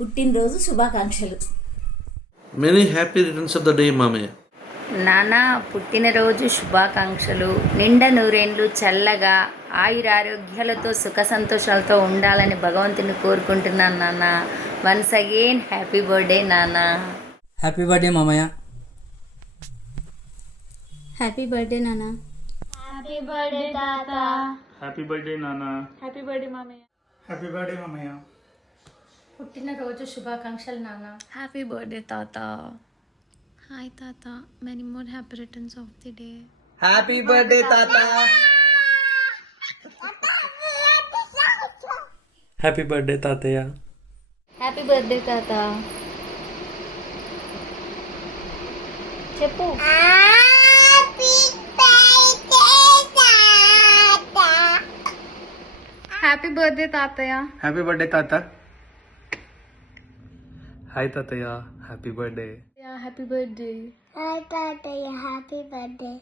పుట్టినరోజు శుభాకాంక్షలు. Many happy returns of the day మామయ్య. నాన్న పుట్టినరోజు శుభాకాంక్షలు. నిండా నూరేండ్లు చల్లగా ఆయురారోగ్యాలతో సుఖ సంతోషాలతో ఉండాలని భగవంతుని కోరుకుంటున్నాను నాన్న. వన్స్ అగైన్ హ్యాపీ బర్త్డే నాన్న. హ్యాపీ బర్త్డే మామయ్య. హ్యాపీ బర్త్డే నాన్న. హ్యాపీ బర్త్డే తాత. హ్యాపీ బర్త్డే నాన్న. హ్యాపీ బర్త్డే మామయ్య. హ్యాపీ బర్త్డే మామయ్య. పుట్టినరోజు శుభాకాంక్షలు నాన్న. హ్యాపీ బర్త్డే తాత. హాయ్ తాత, many more happy returns of the day. Happy birthday తాత. హ్యాపీ బర్త్డే తాతయ్య. హ్యాపీ బర్త్డే తాత. చెప్పు. హ్యాపీ బర్త్డే తాతయ్య. హ్యాపీ బర్త్డే తాత. హాయ్ తాతయ్య, happy birthday. Happy birthday. Hi తాతయ్య, హ్యాపీ బర్త్డే.